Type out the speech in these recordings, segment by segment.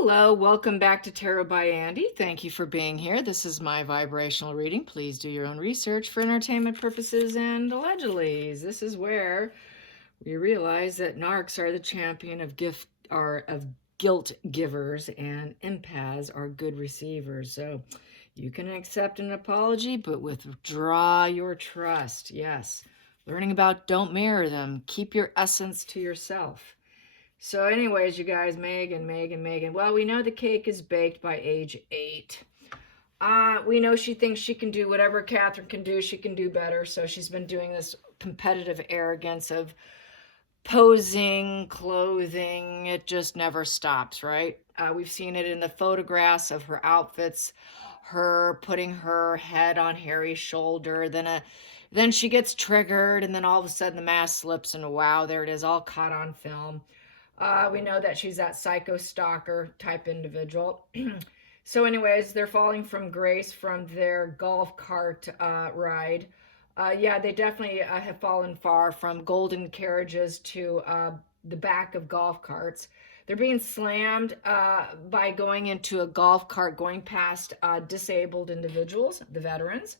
Hello, welcome back to Tarot by Andy. Thank you for being here. This is my vibrational reading. Please do your own research for entertainment purposes and allegedly. This is where we realize that narcs are the champion of guilt givers and empaths are good receivers. So you can accept an apology, but withdraw your trust. Yes. Learning about don't mirror them. Keep your essence to yourself. So anyways, you guys, Megan. Well, we know the cake is baked by age 8. We know she thinks she can do whatever Catherine can do. She can do better. So she's been doing this competitive arrogance of posing, clothing. It just never stops, right? We've seen it in the photographs of her outfits, her putting her head on Harry's shoulder, then she gets triggered, and then all of a sudden the mask slips, and wow, there it is, all caught on film. We know that she's that psycho stalker type individual. So anyways, they're falling from grace from their golf cart ride. Yeah, they definitely have fallen far from golden carriages to the back of golf carts. They're being slammed by going into a golf cart, going past disabled individuals, the veterans.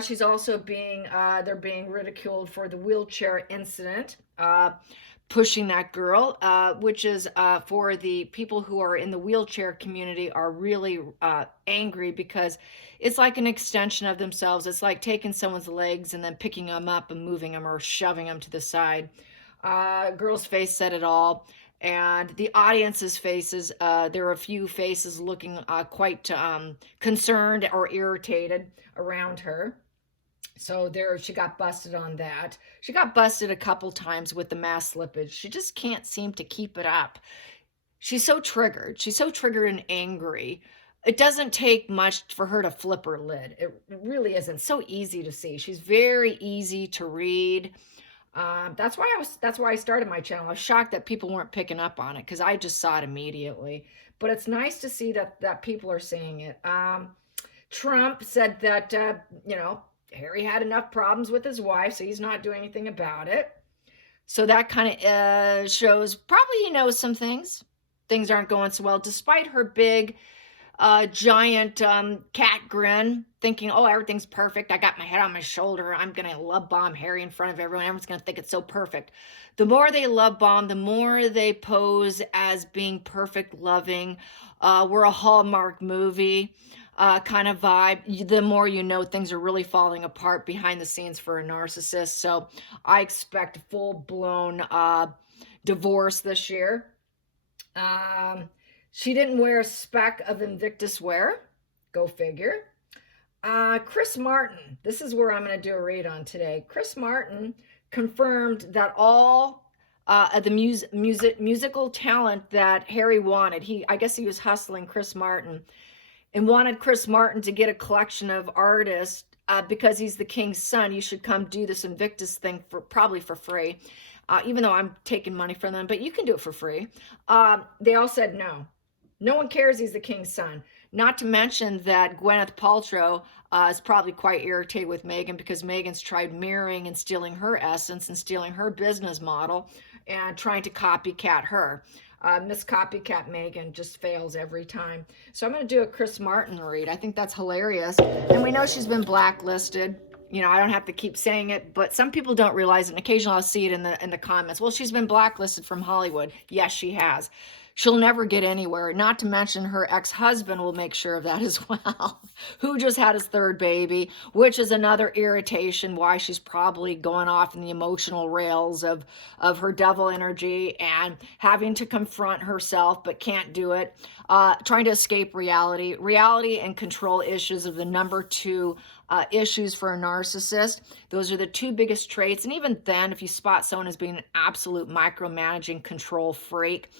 She's also they're being ridiculed for the wheelchair incident. Pushing that girl, which is for the people who are in the wheelchair community are really angry because it's like an extension of themselves. It's like taking someone's legs and then picking them up and moving them or shoving them to the side. Girl's face said it all. And the audience's faces, there were a few faces looking quite concerned or irritated around her. So there, she got busted on that. She got busted a couple times with the mask slippage. She just can't seem to keep it up. She's so triggered. She's so triggered and angry. It doesn't take much for her to flip her lid. It really isn't. So easy to see. She's very easy to read. That's why I started my channel. I was shocked that people weren't picking up on it because I just saw it immediately. But it's nice to see that people are seeing it. Trump said that Harry had enough problems with his wife, so he's not doing anything about it. So that kind of shows probably he knows some things. Things aren't going so well, despite her big, giant cat grin, thinking, oh, everything's perfect. I got my head on my shoulder. I'm going to love bomb Harry in front of everyone. Everyone's going to think it's so perfect. The more they love bomb, the more they pose as being perfect, loving. We're a Hallmark movie. Kind of vibe, the more you know things are really falling apart behind the scenes for a narcissist. So I expect full-blown divorce this year. She didn't wear a speck of Invictus wear. Go figure. Chris Martin, this is where I'm going to do a read on today. Chris Martin confirmed that all the musical talent that Harry wanted, I guess he was hustling Chris Martin and wanted Chris Martin to get a collection of artists because he's the king's son. You should come do this Invictus thing probably for free, even though I'm taking money from them, but you can do it for free. They all said no. No one cares he's the king's son. Not to mention that Gwyneth Paltrow is probably quite irritated with Megan because Megan's tried mirroring and stealing her essence and stealing her business model and trying to copycat her. Miss Copycat Megan just fails every time. So I'm going to do a Chris Martin read. I think that's hilarious. And we know she's been blacklisted. You know, I don't have to keep saying it, but some people don't realize it. And occasionally I'll see it in the comments. Well, she's been blacklisted from Hollywood. Yes, she has. She'll never get anywhere. Not to mention her ex-husband will make sure of that as well, who just had his third baby, which is another irritation why she's probably going off in the emotional rails of her devil energy and having to confront herself but can't do it, trying to escape reality. Reality and control issues are the number 2 issues for a narcissist. Those are the 2 biggest traits. And even then, if you spot someone as being an absolute micromanaging control freak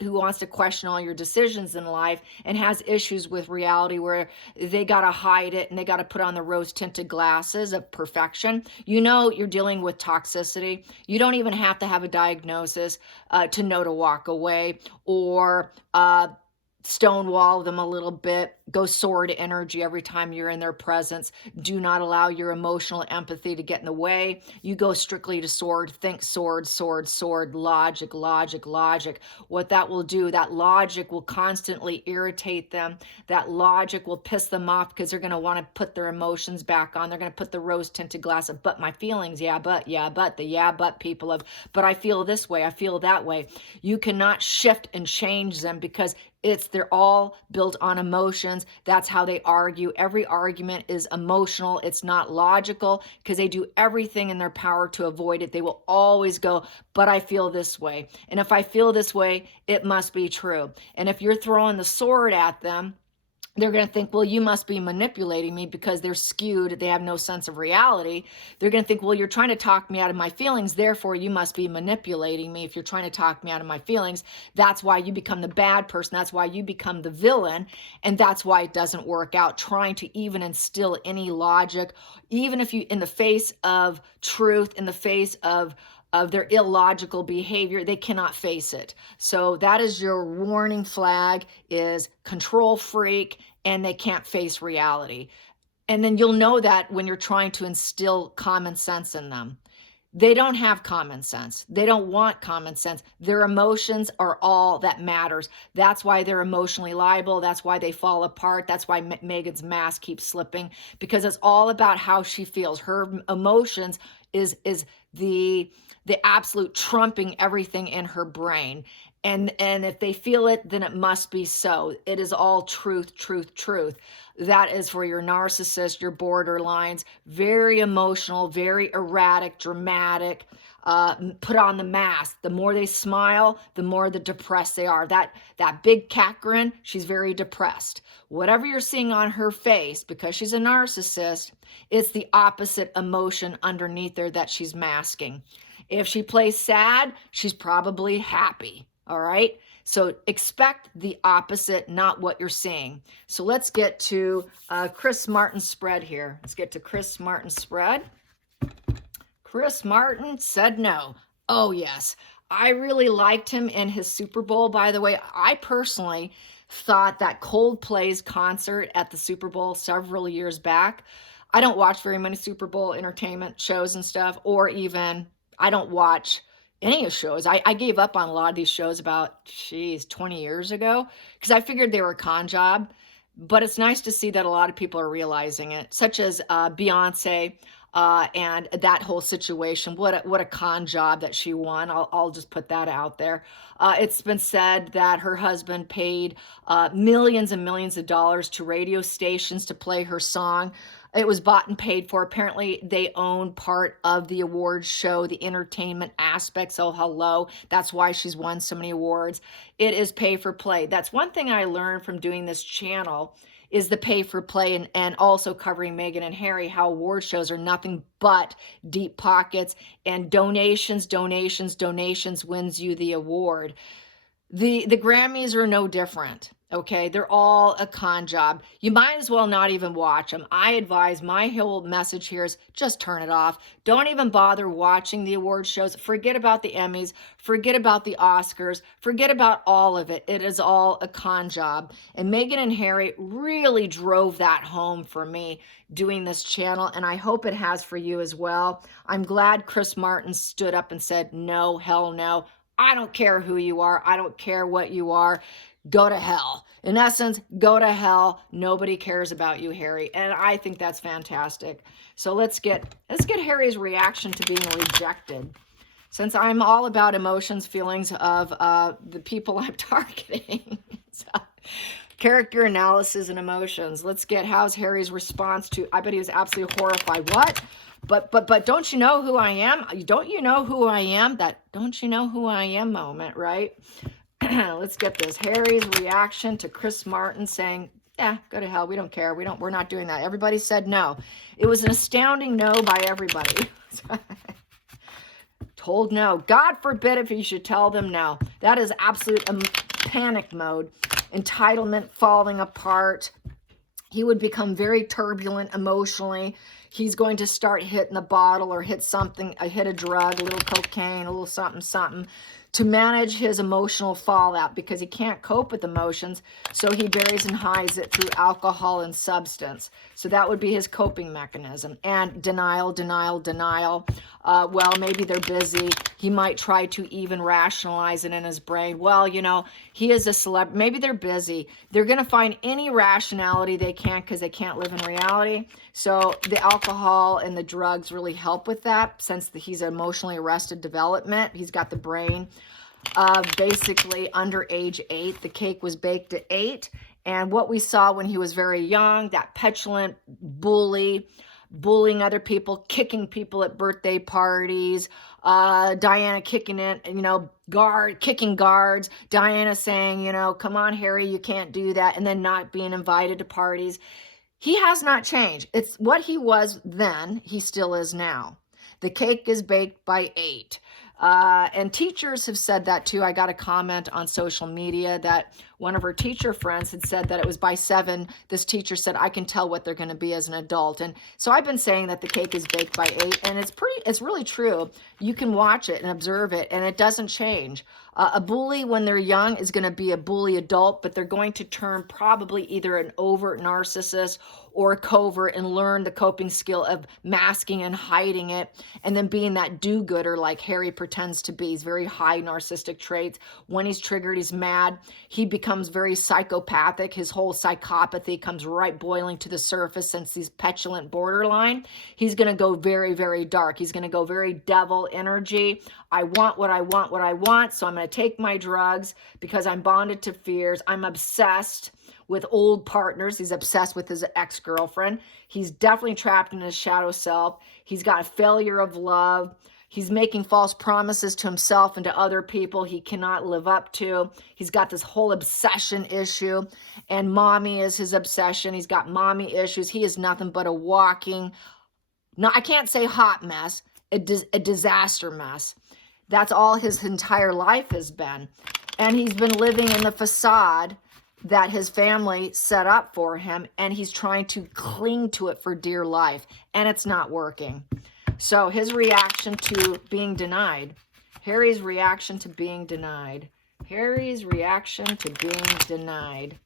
who wants to question all your decisions in life and has issues with reality where they got to hide it and they got to put on the rose tinted glasses of perfection, you know you're dealing with toxicity. You don't even have to have a diagnosis to know to walk away or stonewall them a little bit, go sword energy every time you're in their presence. Do not allow your emotional empathy to get in the way. You go strictly to sword, think sword, sword, sword, logic, logic, logic. What that will do, that logic will constantly irritate them. That logic will piss them off because they're going to want to put their emotions back on. They're going to put the rose tinted glass of, but my feelings, yeah, but, the yeah, but people of, but I feel this way, I feel that way. You cannot shift and change them because they're all built on emotions. That's how they argue. Every argument is emotional. It's not logical because they do everything in their power to avoid it. They will always go, but I feel this way. And if I feel this way, it must be true. And if you're throwing the sword at them, they're going to think, well, you must be manipulating me because they're skewed. They have no sense of reality. They're going to think, well, you're trying to talk me out of my feelings. Therefore, you must be manipulating me if you're trying to talk me out of my feelings. That's why you become the bad person. That's why you become the villain. And that's why it doesn't work out. Trying to even instill any logic, even if you, in the face of truth, in the face of their illogical behavior, they cannot face it. So that is your warning flag, is control freak, and they can't face reality. And then you'll know that when you're trying to instill common sense in them. They don't have common sense. They don't want common sense. Their emotions are all that matters. That's why they're emotionally liable. That's why they fall apart. That's why Megan's mask keeps slipping, because it's all about how she feels. Her emotions is the absolute trumping everything in her brain. And if they feel it, then it must be so. It is all truth, truth, truth. That is for your narcissist, your borderlines, very emotional, very erratic, dramatic, put on the mask. The more they smile, the more the depressed they are. That big cat grin, she's very depressed. Whatever you're seeing on her face, because she's a narcissist, it's the opposite emotion underneath there that she's masking. If she plays sad, she's probably happy. All right. So expect the opposite, not what you're seeing. So let's get to Chris Martin's spread here. Let's get to Chris Martin's spread. Chris Martin said no. Oh, yes. I really liked him in his Super Bowl. By the way, I personally thought that Coldplay's concert at the Super Bowl several years back, I don't watch very many Super Bowl entertainment shows and stuff, or even I don't watch any of shows. I gave up on a lot of these shows about, 20 years ago, because I figured they were a con job. But it's nice to see that a lot of people are realizing it, such as Beyonce and that whole situation. What a con job that she won. I'll just put that out there. It's been said that her husband paid millions and millions of dollars to radio stations to play her song. It was bought and paid for. Apparently, they own part of the awards show, the entertainment aspect. So, hello. That's why she's won so many awards. It is pay for play. That's one thing I learned from doing this channel, is the pay for play, and also covering Meghan and Harry, how award shows are nothing but deep pockets, and donations wins you the award. The Grammys are no different. Okay, they're all a con job. You might as well not even watch them. I advise, my whole message here is just turn it off. Don't even bother watching the award shows. Forget about the Emmys. Forget about the Oscars. Forget about all of it. It is all a con job. And Meghan and Harry really drove that home for me doing this channel, and I hope it has for you as well. I'm glad Chris Martin stood up and said, no, hell no. I don't care who you are. I don't care what you are. Go to hell. In essence, go to hell. Nobody cares about you, Harry. And I think that's fantastic. So let's get Harry's reaction to being rejected. Since I'm all about emotions, feelings of the people I'm targeting. So, character analysis and emotions. Let's get, how's Harry's response to, I bet he was absolutely horrified. What? But don't you know who I am? Don't you know who I am? That don't you know who I am moment, right? Let's get this. Harry's reaction to Chris Martin saying, yeah, go to hell. We don't care. We're not doing that. Everybody said no. It was an astounding no by everybody. Told no. God forbid if you should tell them no. That is absolute panic mode. Entitlement falling apart. He would become very turbulent emotionally. he's going to start hitting the bottle or hit something, hit a drug, a little cocaine, a little something, something, to manage his emotional fallout, because he can't cope with emotions, so he buries and hides it through alcohol and substance. So that would be his coping mechanism. And denial, denial, denial. Well, maybe they're busy. He might try to even rationalize it in his brain. Well, you know, he is a celebrity. Maybe they're busy. They're going to find any rationality they can because they can't live in reality. So the alcohol and the drugs really help with that, since he's emotionally arrested development. He's got the brain basically under age 8. The cake was baked at 8. And what we saw when he was very young, that petulant bully, bullying other people, kicking people at birthday parties, Diana kicking it, you know, kicking guards, Diana saying, you know, come on, Harry, you can't do that, and then not being invited to parties. He has not changed. It's what he was then, he still is now. The cake is baked by 8. And teachers have said that too. I got a comment on social media that one of her teacher friends had said that it was by 7. This teacher said, I can tell what they're going to be as an adult. And so I've been saying that the cake is baked by 8, and it's really true. You can watch it and observe it, and it doesn't change. A bully when they're young is going to be a bully adult, but they're going to turn probably either an overt narcissist or a covert and learn the coping skill of masking and hiding it, and then being that do-gooder like Harry pretends to be. He's very high narcissistic traits. When he's triggered, he's mad. He becomes very psychopathic. His whole psychopathy comes right boiling to the surface since he's petulant borderline. He's going to go very, very dark. He's going to go very devil energy. I want what I want, what I want, so I'm going to take my drugs because I'm bonded to fears. I'm obsessed with old partners. He's obsessed with his ex-girlfriend. He's definitely trapped in his shadow self. He's got a failure of love. He's making false promises to himself and to other people he cannot live up to. He's got this whole obsession issue, and mommy is his obsession. He's got mommy issues. He is nothing but a walking, no, I can't say hot mess, a disaster mess. That's all his entire life has been. And he's been living in the facade that his family set up for him, and he's trying to cling to it for dear life, and it's not working. So his reaction to being denied, Harry's reaction to being denied, Harry's reaction to being denied,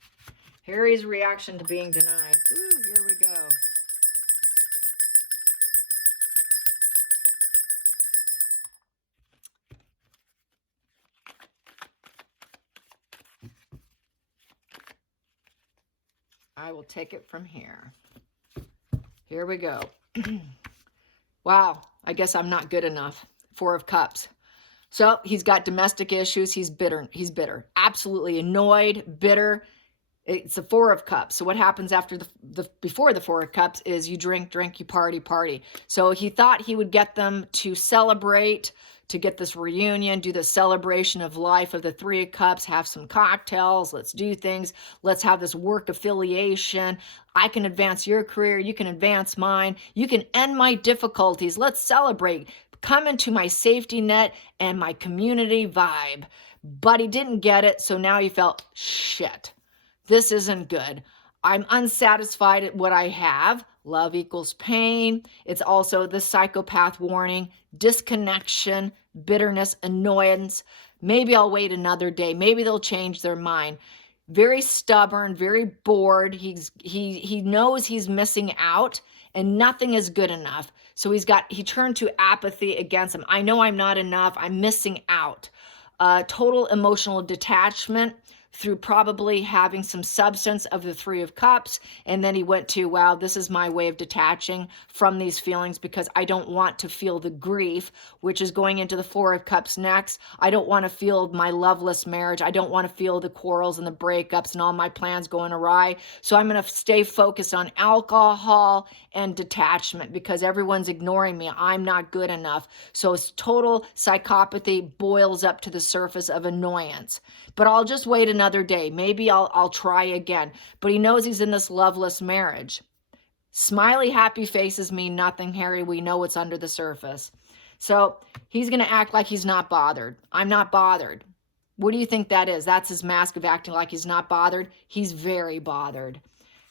Harry's reaction to being denied. Ooh, here we go. I will take it from here. Here we go. Wow, I guess I'm not good enough. 4 of Cups. So he's got domestic issues. He's bitter. He's bitter. Absolutely annoyed, bitter. It's the 4 of Cups. So what happens after before the 4 of Cups is you drink, you party. So he thought he would get them to celebrate, to get this reunion, do the celebration of life of the 3 of Cups, have some cocktails, let's do things, let's have this work affiliation. I can advance your career, you can advance mine, you can end my difficulties, let's celebrate, come into my safety net and my community vibe. But he didn't get it, so now he felt, shit, this isn't good. I'm unsatisfied at what I have. Love equals pain. It's also the psychopath warning, disconnection, bitterness, annoyance. Maybe I'll wait another day. Maybe they'll change their mind. Very stubborn, very bored. He knows he's missing out and nothing is good enough. So he turned to apathy against him. I know I'm not enough. I'm missing out. Total emotional detachment through probably having some substance of the 3 of Cups. And then he went to, wow, this is my way of detaching from these feelings because I don't want to feel the grief, which is going into the 4 of Cups next. I don't want to feel my loveless marriage. I don't want to feel the quarrels and the breakups and all my plans going awry. So I'm going to stay focused on alcohol and detachment because everyone's ignoring me. I'm not good enough. So it's total psychopathy boils up to the surface of annoyance. But I'll just wait another day. Maybe I'll try again. But he knows he's in this loveless marriage. Smiley, happy faces mean nothing, Harry. We know what's under the surface. So he's going to act like he's not bothered. I'm not bothered. What do you think that is? That's his mask of acting like he's not bothered. He's very bothered.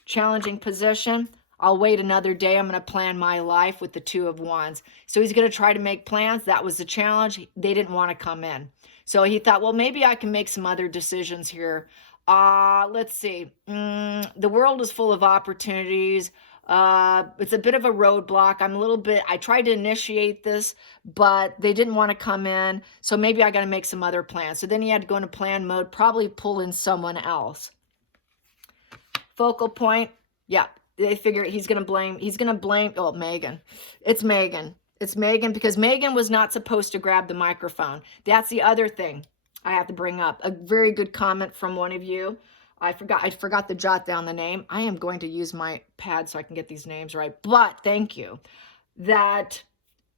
Challenging position. I'll wait another day. I'm going to plan my life with the Two of Wands. So he's going to try to make plans. That was the challenge. They didn't want to come in. So he thought, well, maybe I can make some other decisions here. Let's see. The world is full of opportunities. It's a bit of a roadblock. I tried to initiate this, but they didn't want to come in. So maybe I got to make some other plans. So then he had to go into plan mode, probably pull in someone else. Focal point. Yeah. They figure he's going to blame, oh, Megan. It's Megan. It's Megan because Megan was not supposed to grab the microphone. That's the other thing I have to bring up. A very good comment from one of you. I forgot to jot down the name. I am going to use my pad so I can get these names right. But thank you. That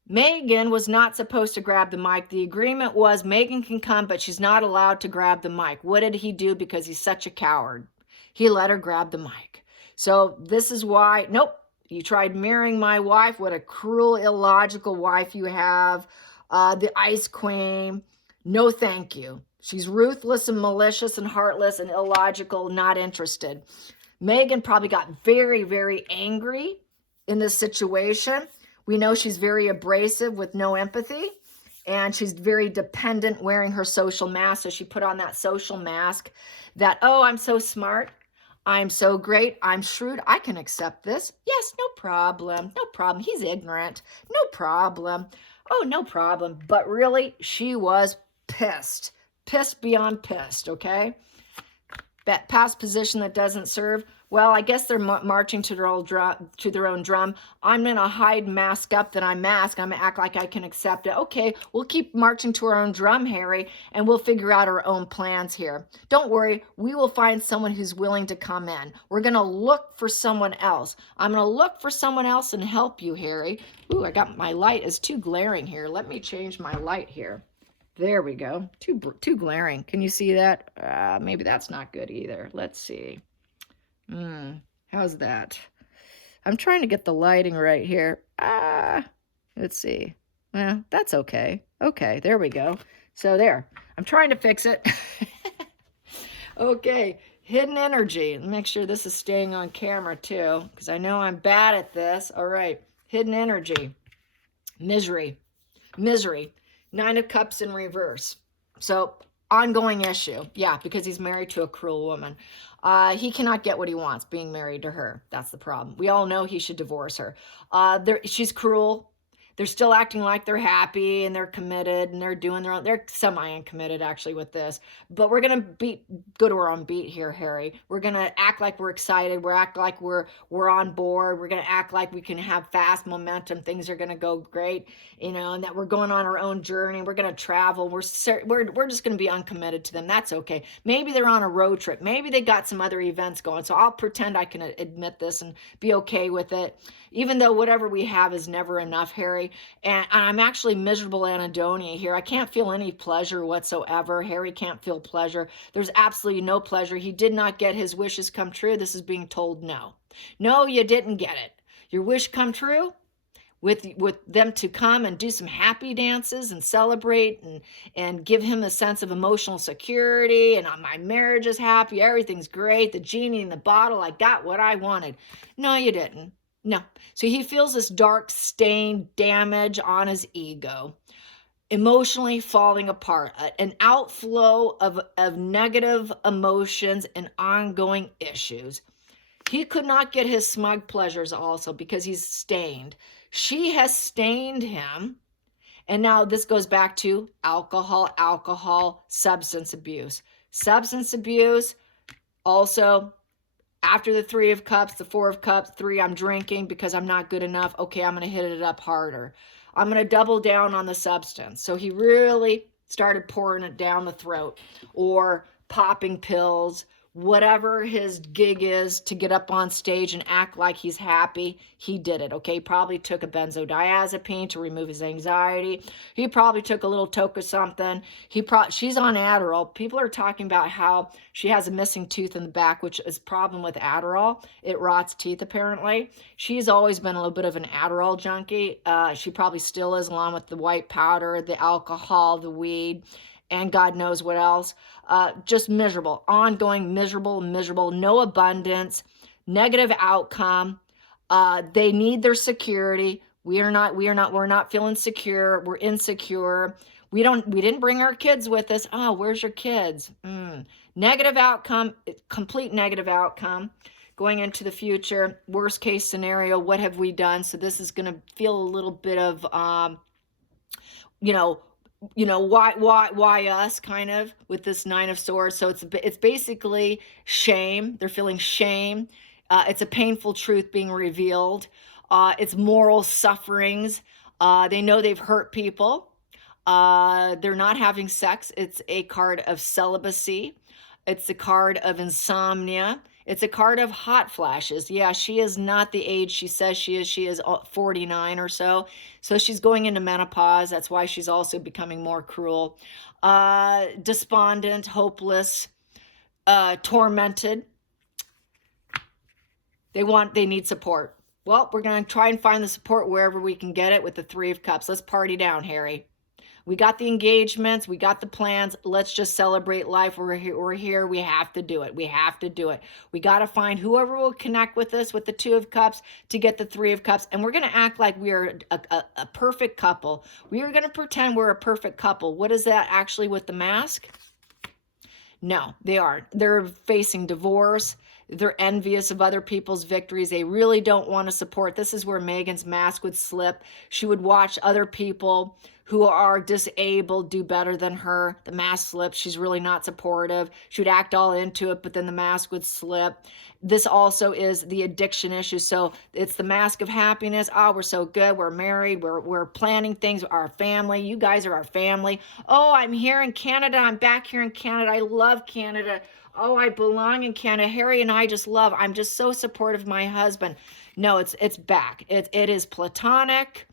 Megan was not supposed to grab the mic. The agreement was Megan can come, but she's not allowed to grab the mic. What did he do? Because he's such a coward. He let her grab the mic. So this is why, nope, you tried marrying my wife. What a cruel, illogical wife you have. The Ice Queen. No, thank you. She's ruthless and malicious and heartless and illogical, not interested. Megan probably got very, very angry in this situation. We know she's very abrasive with no empathy, and she's very dependent wearing her social mask. So she put on that social mask that, oh, I'm so smart. I'm so great. I'm shrewd. I can accept this. Yes, no problem. No problem. He's ignorant. No problem. Oh, no problem. But really, she was pissed. Pissed beyond pissed, okay? That past position that doesn't serve. Well, I guess they're marching to their own drum. I'm going to hide, mask up that I'm masked. I'm going to act like I can accept it. Okay, we'll keep marching to our own drum, Harry, and we'll figure out our own plans here. Don't worry, we will find someone who's willing to come in. We're going to look for someone else. I'm going to look for someone else and help you, Harry. Ooh, my light is too glaring here. Let me change my light here. There we go. Too glaring. Can you see that? Maybe that's not good either. Let's see. How's that? I'm trying to get the lighting right here. Let's see. Well, that's okay. Okay, there we go. So there. I'm trying to fix it. Okay, hidden energy. Make sure this is staying on camera too, because I know I'm bad at this. All right, hidden energy. Misery. Misery. 9 of Cups in reverse. So ongoing issue. Yeah, because he's married to a cruel woman. He cannot get what he wants being married to her. That's the problem. We all know he should divorce her. She's cruel. They're still acting like they're happy and they're committed and they're doing their own. They're semi-uncommitted actually with this. But we're going to go to our own beat here, Harry. We're going to act like we're excited. We're act like we're on board. We're going to act like we can have fast momentum. Things are going to go great, and that we're going on our own journey. We're going to travel. We're just going to be uncommitted to them. That's okay. Maybe they're on a road trip. Maybe they got some other events going. So I'll pretend I can admit this and be okay with it. Even though whatever we have is never enough, Harry. And I'm actually miserable anhedonia here. I can't feel any pleasure whatsoever. Harry can't feel pleasure. There's absolutely no pleasure. He did not get his wishes come true. This is being told no. No, you didn't get it. Your wish come true? With them to come and do some happy dances and celebrate and give him a sense of emotional security and my marriage is happy, everything's great, the genie in the bottle, I got what I wanted. No, you didn't. No. So he feels this dark stain damage on his ego, emotionally falling apart, an outflow of negative emotions and ongoing issues. He could not get his smug pleasures also because he's stained. She has stained him. And now this goes back to alcohol, substance abuse. Substance abuse, also after the 3 of Cups, the 4 of Cups, 3, I'm drinking because I'm not good enough. Okay, I'm going to hit it up harder. I'm going to double down on the substance. So he really started pouring it down the throat or popping pills, whatever his gig is to get up on stage and act like he's happy. He did it, okay? Probably took a benzodiazepine to remove his anxiety. He probably took a little toke of something. She's on Adderall. People are talking about how she has a missing tooth in the back, which is a problem with Adderall. It rots teeth, apparently. She's always been a little bit of an Adderall junkie. She probably still is, along with the white powder, the alcohol, the weed, and God knows what else. Just miserable, ongoing miserable, no abundance, negative outcome. They need their security. We're not feeling secure. We're insecure. We didn't bring our kids with us. Oh, where's your kids? Negative outcome, complete negative outcome. Going into the future, worst case scenario, what have we done? So this is going to feel a little bit of, you know, why us, kind of, with this Nine of Swords. So it's basically shame. They're feeling shame. It's a painful truth being revealed. It's moral sufferings. They know they've hurt people. They're not having sex. It's a card of celibacy. It's a card of insomnia. It's a card of hot flashes. Yeah, she is not the age she says she is. She is 49 or so. So she's going into menopause. That's why she's also becoming more cruel. Despondent, hopeless, tormented. They need support. Well, we're going to try and find the support wherever we can get it with the Three of Cups. Let's party down, Harry. We got the engagements. We got the plans. Let's just celebrate life. We're here. We have to do it. We have to do it. We got to find whoever will connect with us with the Two of Cups to get the Three of Cups. And we're going to act like we are a perfect couple. We are going to pretend we're a perfect couple. What is that actually with the mask? No, they aren't. They're facing divorce. They're envious of other people's victories. They really don't want to support. This is where Megan's mask would slip. She would watch other people who are disabled do better than her. The mask slips. She's really not supportive. She would act all into it, but then the mask would slip. This also is the addiction issue. So it's the mask of happiness. Oh, we're so good. We're married. We're planning things. Our family. You guys are our family. Oh, I'm here in Canada. I'm back here in Canada. I love Canada. Oh, I belong in Canada. Harry and I just love. I'm just so supportive of my husband. No, it's back. It is platonic.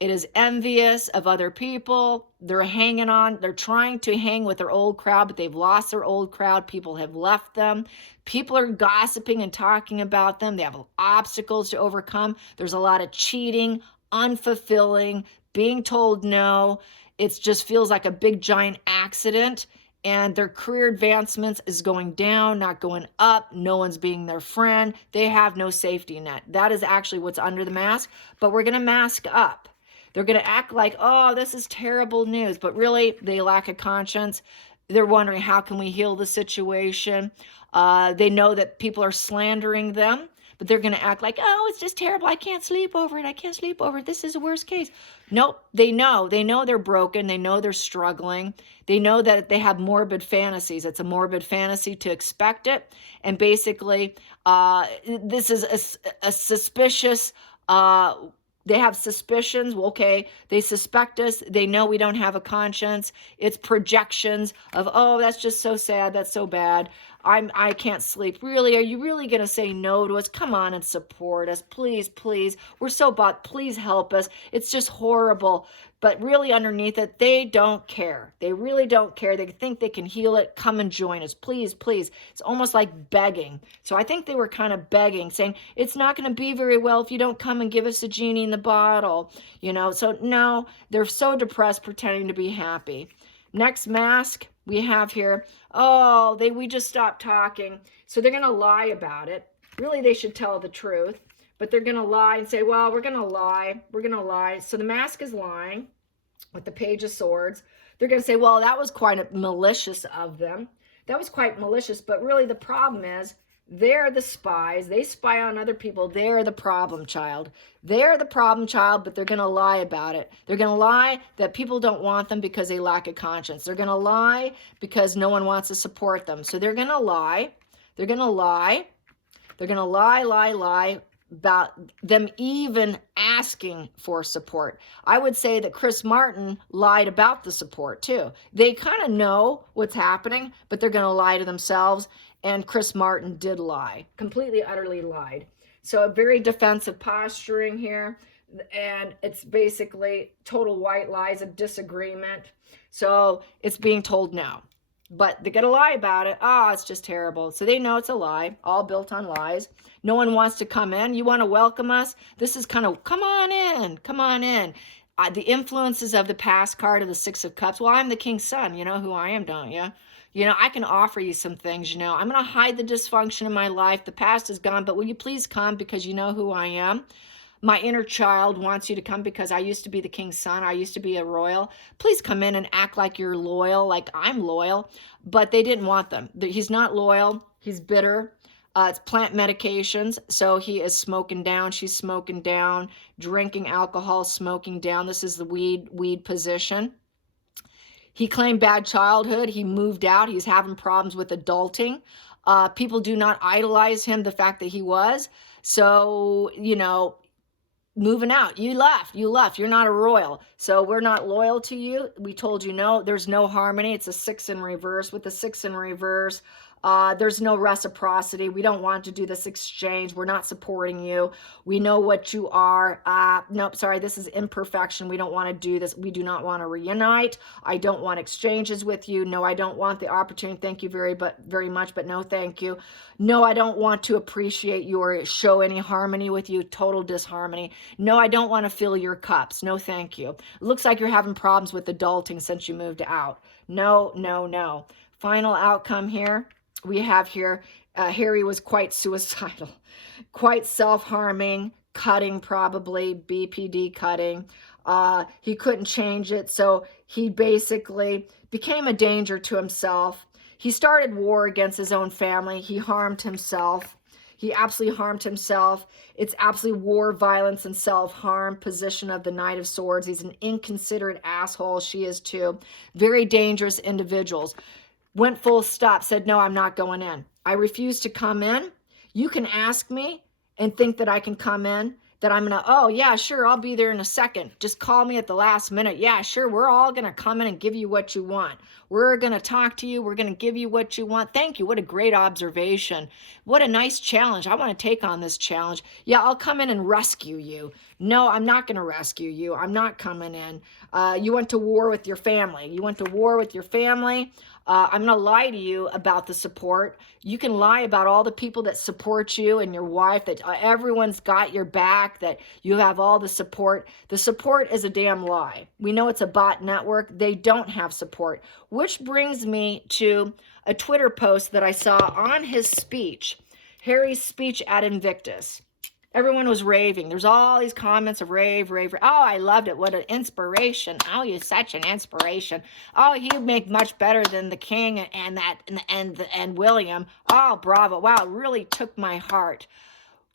It is envious of other people. They're hanging on. They're trying to hang with their old crowd, but they've lost their old crowd. People have left them. People are gossiping and talking about them. They have obstacles to overcome. There's a lot of cheating, unfulfilling, being told no. It just feels like a big giant accident. And their career advancements is going down, not going up. No one's being their friend. They have no safety net. That is actually what's under the mask, but we're going to mask up. They're going to act like, oh, this is terrible news, but really they lack a conscience. They're wondering, how can we heal the situation? They know that people are slandering them, but they're going to act like, oh, it's just terrible. I can't sleep over it. I can't sleep over it. This is the worst case. Nope. They know they're broken. They know they're struggling. They know that they have morbid fantasies. It's a morbid fantasy to expect it. And basically, this is a suspicious, they have suspicions. Well, okay, they suspect us. They know we don't have a conscience. It's projections of, oh, that's just so sad. That's so bad. I can't sleep. Really? Are you really going to say no to us? Come on and support us. Please, please. We're so bought. Please help us. It's just horrible. But really underneath it, they don't care. They really don't care. They think they can heal it. Come and join us. Please, please. It's almost like begging. So I think they were kind of begging, saying, it's not going to be very well if you don't come and give us a genie in the bottle. So no, they're so depressed, pretending to be happy. Next mask we have here, oh, we just stopped talking. So they're going to lie about it. Really, they should tell the truth, but they're going to lie and say, well, we're going to lie. We're going to lie. So the mask is lying with the Page of Swords. They're going to say, well, that was quite malicious of them. That was quite malicious, but really the problem is they're the spies. They spy on other people. They're the problem child. They're the problem child, but they're going to lie about it. They're going to lie that people don't want them because they lack a conscience. They're going to lie because no one wants to support them. So they're going to lie. They're going to lie. They're going to lie about them even asking for support. I would say that Chris Martin lied about the support too. They kind of know what's happening, but they're going to lie to themselves. And Chris Martin did lie, completely, utterly lied. So a very defensive posturing here. And it's basically total white lies of disagreement. So it's being told no. But they're going to lie about it. Oh, it's just terrible. So they know it's a lie, all built on lies. No one wants to come in. You want to welcome us? This is kind of, come on in, come on in. The influences of the past card of the Six of Cups. Well, I'm the King's son. You know who I am, don't you? You know, I can offer you some things, you know. I'm going to hide the dysfunction in my life. The past is gone, but will you please come because you know who I am? My inner child wants you to come because I used to be the king's son. I used to be a royal. Please come in and act like you're loyal, like I'm loyal. But they didn't want them. He's not loyal. He's bitter. It's plant medications. So he is smoking down. She's smoking down, drinking alcohol, smoking down. This is the weed position. He claimed bad childhood. He moved out. He's having problems with adulting. People do not idolize him, the fact that he was. So, you know, moving out. You left. You're not a royal. So we're not loyal to you. We told you no. There's no harmony. It's a 6 in reverse. With the 6 in reverse, there's no reciprocity. We don't want to do this exchange. We're not supporting you. We know what you are. Nope, sorry, this is imperfection. We don't want to do this. We do not want to reunite. I don't want exchanges with you. No, I don't want the opportunity. Thank you very much, but no, thank you. No, I don't want to appreciate you or show any harmony with you. Total disharmony. No, I don't want to fill your cups. No, thank you. Looks like you're having problems with adulting since you moved out. No, no, no. Final outcome here. We have here, Harry was quite suicidal, quite self-harming, cutting probably, BPD cutting. He couldn't change it, so he basically became a danger to himself. He started war against his own family. He harmed himself. He absolutely harmed himself. It's absolutely war, violence, and self-harm position of the Knight of Swords. He's an inconsiderate asshole. She is too. Very dangerous individuals. Went full stop, said, no, I'm not going in. I refuse to come in. You can ask me and think that I can come in, that I'm going to, oh, yeah, sure, I'll be there in a second. Just call me at the last minute. Yeah, sure, we're all going to come in and give you what you want. We're going to talk to you. We're going to give you what you want. Thank you. What a great observation. What a nice challenge. I want to take on this challenge. Yeah, I'll come in and rescue you. No, I'm not going to rescue you. I'm not coming in. You went to war with your family. You went to war with your family. I'm going to lie to you about the support. You can lie about all the people that support you and your wife, that everyone's got your back, that you have all the support. The support is a damn lie. We know it's a bot network. They don't have support, which brings me to a Twitter post that I saw on his speech, Harry's speech at Invictus. Everyone was raving. There's all these comments of rave, rave, rave. Oh, I loved it. What an inspiration. Oh, you're such an inspiration. Oh, you make much better than the king and William. Oh, bravo. Wow, it really took my heart.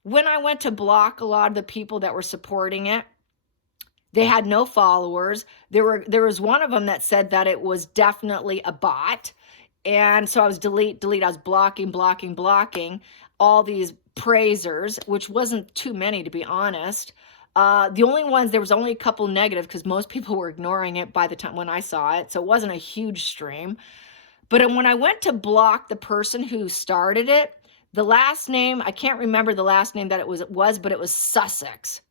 When I went to block a lot of the people that were supporting it, they had no followers. There was one of them that said that it was definitely a bot. And so I was delete. I was blocking all these praisers, which wasn't too many, to be honest. The only ones, there was only a couple negative because most people were ignoring it by the time when I saw it. So it wasn't a huge stream. But when I went to block the person who started it, the last name, I can't remember the last name that it was, but it was Sussex.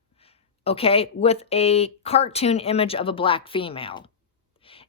Okay, with a cartoon image of a black female.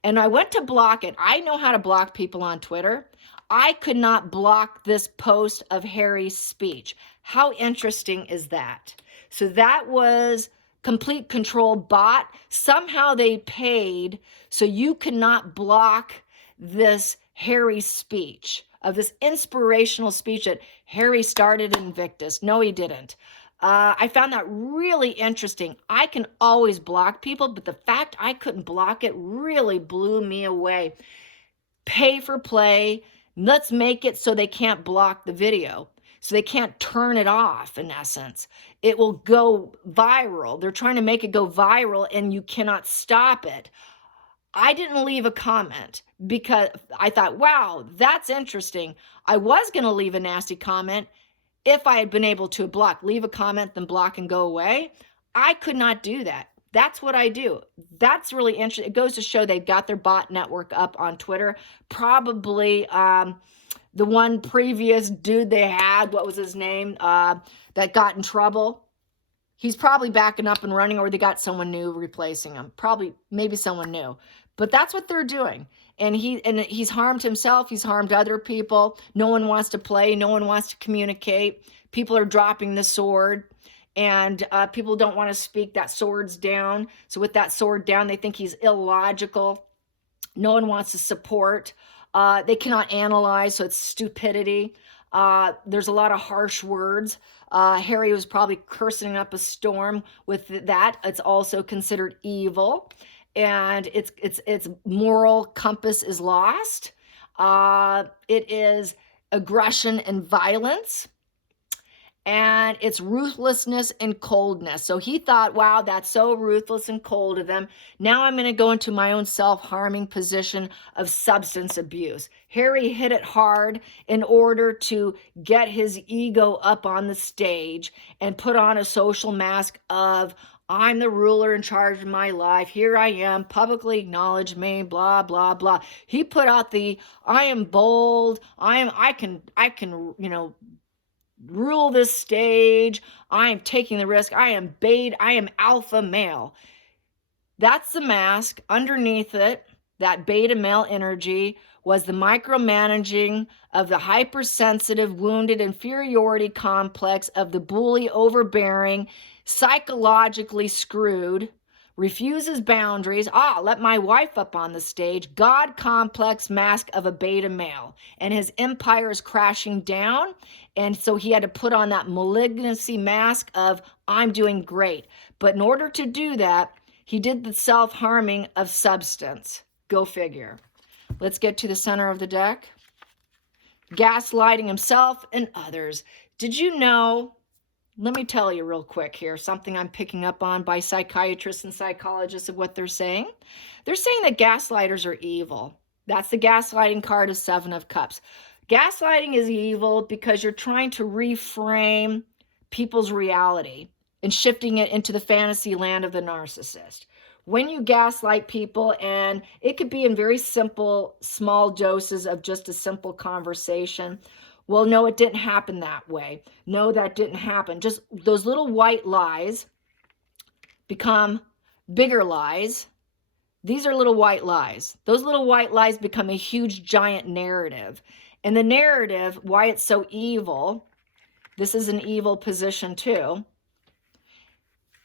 And I went to block it. I know how to block people on Twitter. I could not block this post of Harry's speech. How interesting is that? So that was complete control bot. Somehow they paid so you could not block this Harry speech, of this inspirational speech that Harry started in Invictus. No, he didn't. I found that really interesting. I can always block people, but the fact I couldn't block it really blew me away. Pay for play. Let's make it so they can't block the video, so they can't turn it off, in essence. It will go viral. They're trying to make it go viral, and you cannot stop it. I didn't leave a comment because I thought, wow, that's interesting. I was going to leave a nasty comment if I had been able to leave a comment, then block and go away. I could not do that. That's what I do. That's really interesting. It goes to show they've got their bot network up on Twitter. Probably the one previous dude they had, what was his name, that got in trouble. He's probably backing up and running, or they got someone new replacing him. Probably, maybe someone new. But that's what they're doing. And he's harmed himself. He's harmed other people. No one wants to play. No one wants to communicate. People are dropping the sword. And people don't want to speak. That sword's down. So with that sword down, they think he's illogical. No one wants to support. They cannot analyze, so it's stupidity. There's a lot of harsh words. Harry was probably cursing up a storm with that. It's also considered evil, and its moral compass is lost. It is aggression and violence, and it's ruthlessness and coldness. So he thought, wow, that's so ruthless and cold of them. Now I'm going to go into my own self-harming position of substance abuse. Harry hit it hard in order to get his ego up on the stage and put on a social mask of, I'm the ruler in charge of my life. Here I am, publicly acknowledge me, blah, blah, blah. He put out the, I am bold, I can, rule this stage. I am taking the risk. I am alpha male. That's the mask. Underneath it, that beta male energy was the micromanaging of the hypersensitive, wounded inferiority complex of the bully, overbearing, psychologically screwed, refuses boundaries. Let my wife up on the stage. God complex mask of a beta male. And his empire is crashing down. And so he had to put on that malignancy mask of, I'm doing great. But in order to do that, he did the self-harming of substance. Go figure. Let's get to the center of the deck. Gaslighting himself and others. Did you know, let me tell you real quick here, something I'm picking up on by psychiatrists and psychologists of what they're saying. They're saying that gaslighters are evil. That's the gaslighting card of 7 of Cups. Gaslighting is evil because you're trying to reframe people's reality and shifting it into the fantasy land of the narcissist. When you gaslight people, and it could be in very simple, small doses of just a simple conversation. Well, no, it didn't happen that way. No, that didn't happen. Just those little white lies become bigger lies. These are little white lies. Those little white lies become a huge, giant narrative. And the narrative, why it's so evil, this is an evil position too,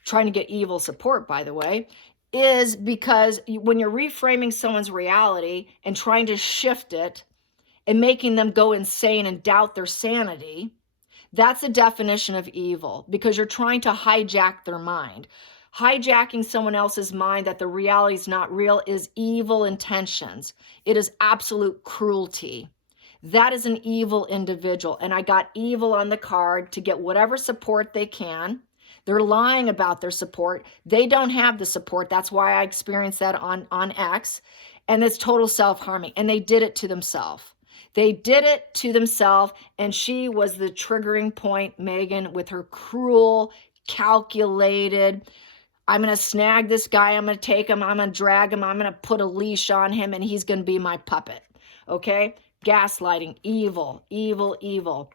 trying to get evil support, by the way, is because when you're reframing someone's reality and trying to shift it and making them go insane and doubt their sanity, that's the definition of evil, because you're trying to hijack their mind. Hijacking someone else's mind that the reality is not real is evil intentions. It is absolute cruelty. That is an evil individual. And I got evil on the card to get whatever support they can. They're lying about their support. They don't have the support. That's why I experienced that on X. And it's total self-harming. And they did it to themselves. They did it to themselves. And she was the triggering point, Megan, with her cruel, calculated, I'm going to snag this guy. I'm going to take him. I'm going to drag him. I'm going to put a leash on him, and he's going to be my puppet. Okay? Gaslighting, evil, evil, evil.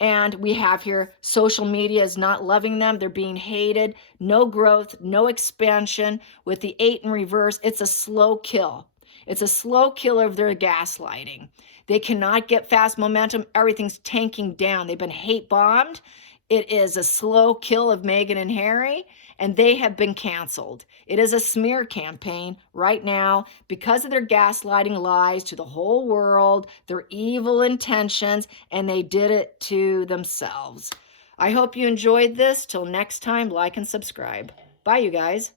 And we have here, social media is not loving them. They're being hated. No growth, no expansion. With the 8 in reverse, it's a slow kill. It's a slow kill of their gaslighting. They cannot get fast momentum. Everything's tanking down. They've been hate bombed. It is a slow kill of Meghan and Harry, and they have been canceled. It is a smear campaign right now because of their gaslighting lies to the whole world, their evil intentions, and they did it to themselves. I hope you enjoyed this. Till next time, like and subscribe. Bye, you guys.